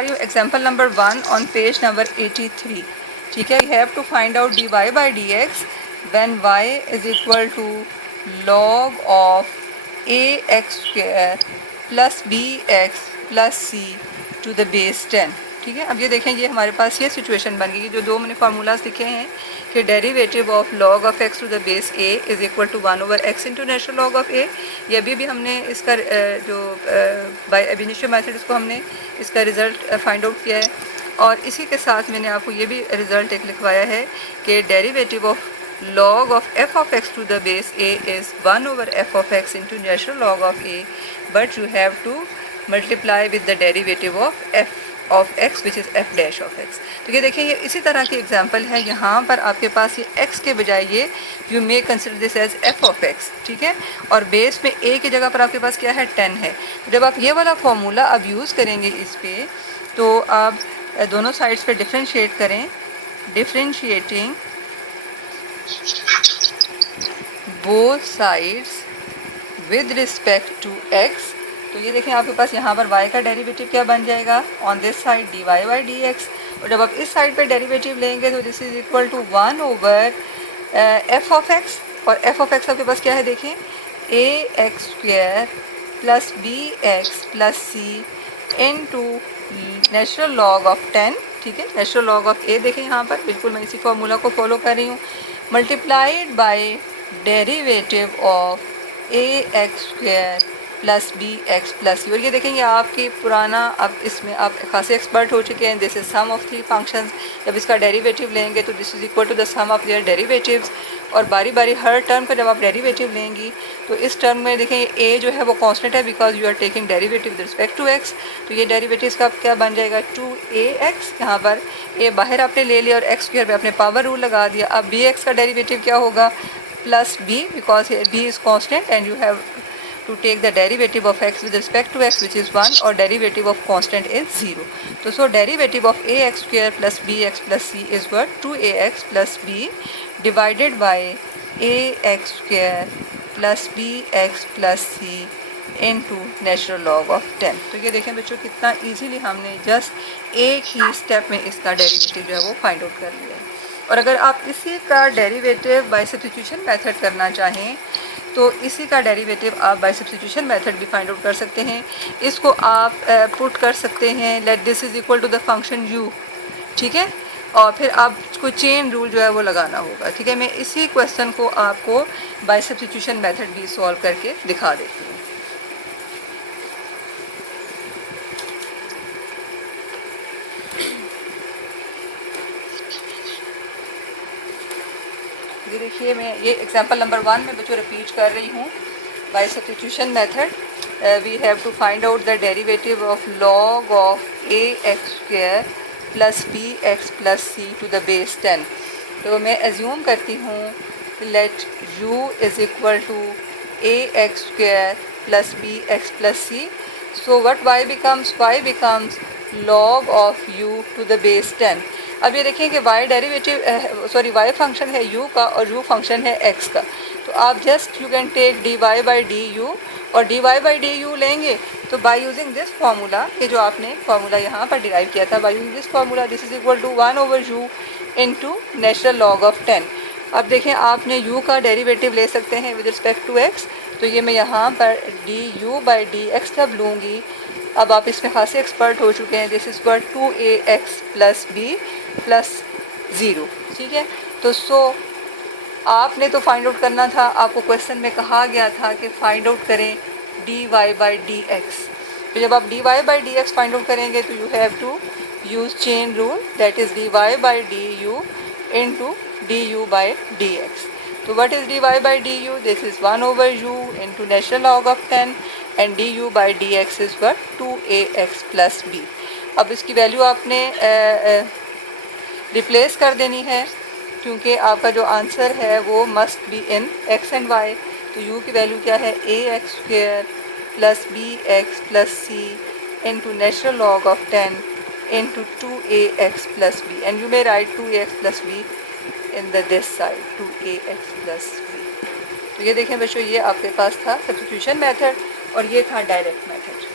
रही हूँ example number 1 on page number 83। ठीक है, you have to find out dy by D x when y is equal to log of ax square plus bx plus c to the base 10। ठीक है, अब ये देखें, ये हमारे पास ये सिचुएशन बन गई। जो दो मैंने फार्मूलाज लिखे हैं कि derivative of log of x to the base a is equal to 1 over x into natural log of a। ये अभी भी हमने इसका जो बाय अब इनिशियल मेथड इसको हमने इसका रिज़ल्ट फाइंड आउट किया है। और इसी के साथ मैंने आपको ये भी रिज़ल्ट एक लिखवाया है कि derivative of log of f of x to the base a is 1 over f of x into natural log of a, but you have to multiply with the derivative of f of x which is f dash of x। तो ये देखें, ये इसी तरह की example है। यहाँ पर आपके पास ये x के बजाय ये you may consider this as f of x। ठीक है, और बेस में a की जगह पर आपके पास क्या है, 10 है। तो जब आप ये वाला फॉर्मूला अब यूज़ करेंगे इस पर, तो आप दोनों साइड्स पे डिफ्रेंशिएट करें। Differentiating both sides with respect to x, तो ये देखें आपके पास यहाँ पर y का डेरिवेटिव क्या बन जाएगा, on this side dy by D x. और जब आप इस साइड पे डेरिवेटिव लेंगे तो this is equal to 1 over f of x। और f ऑफ x आपके पास क्या है, देखें, ax square plus bx plus c into natural log of 10। ठीक है, नेचुरल लॉग ऑफ a देखें यहाँ पर, बिल्कुल मैं इसी फॉर्मूला को फॉलो कर रही हूँ, multiplied by derivative of ax square plus bx plus c। और ये देखेंगे आपकी पुराना, अब इसमें आप खासे एक्सपर्ट हो चुके हैं। This is sum of three functions. जब इसका डेरिवेटिव लेंगे तो this is equal to the sum of their derivatives. और बारी बारी हर टर्म का जब आप डेरिवेटिव लेंगी तो इस टर्म में देखें a जो है वो कांस्टेंट है, because you are taking derivative with respect to x। तो ये डेरिवेटिव्स का क्या बन जाएगा, 2ax। यहाँ पर a बाहर आपने ले लिया और x स्क्वायर पे आपने पावर रूल लगा दिया। अब bx का डेरिवेटिव क्या होगा, plus b, because b is constant and you have to take the derivative of x with respect to x which is 1, or derivative of constant is 0. So derivative of ax square plus bx plus c is what, 2ax plus b divided by ax square plus bx plus c into natural log of 10। तो ये देखें बच्चों, कितना easily हमने just एक ही step में इसका derivative जो है वो फाइंड आउट कर लिया है। और अगर आप इसी का डेरिवेटिव बाय सब्स्टिट्यूशन मेथड करना चाहें तो इसी का डेरिवेटिव आप बाय सब्स्टिट्यूशन मेथड भी फाइंड आउट कर सकते हैं। इसको आप पुट कर सकते हैं, let this is equal to the function u। ठीक है, और फिर आपको चेन रूल जो है वो लगाना होगा। ठीक है, मैं इसी क्वेश्चन को आपको बाय सब्स्टिट्यूशन मेथड भी सॉल्व करके दिखा देती हूँ। ये देखिए, मैं ये एग्जांपल नंबर 1 में बच्चों रिपीट कर रही हूँ। By substitution method we have to find out the derivative of log of ax square plus bx plus c to the base 10। तो मैं एज्यूम करती हूँ let u is equal to ax square plus bx plus c। So what y becomes log of u to the base 10। अब ये देखिए कि y derivative y function है u का और u फंक्शन है x का। तो आप just you can take dy by D u, और dy बाई डी यू लेंगे तो बाय यूजिंग दिस फार्मूला, ये जो आपने फार्मूला यहाँ पर डिराइव किया था, by using this formula this is equal to 1 over u into natural log of 10। अब देखें, आपने u का डेरिवेटिव ले सकते हैं विद रिस्पेक्ट टू x। तो ये मैं यहाँ पर du बाई डी एक्स जब लूँगी, अब आप इसमें खासे एक्सपर्ट हो चुके हैं। This is equal 2ax plus b plus 0। ठीक है, तो आपने तो फाइंड आउट करना था, आपको क्वेश्चन में कहा गया था कि फाइंड आउट करें dy बाई डी एक्स। तो जब आप dy by D X find out करेंगे तो you have to use chain rule, that is dy by D U into D U by D X. तो what is dy by D U, this is 1 over u into natural log of 10 and D U by D X is what, 2ax plus b। अब इसकी value आपने replace कर देनी है, क्योंकि आपका जो आंसर है वो must be in x and y। तो u की वैल्यू क्या है, ax square plus bx plus c into natural log of 10 into 2ax plus b, and you may right 2ax plus b in the this side, 2ax plus b। तो ये देखें बच्चों, ये आपके पास था सब्स्टिट्यूशन मेथड और ये था डायरेक्ट मेथड।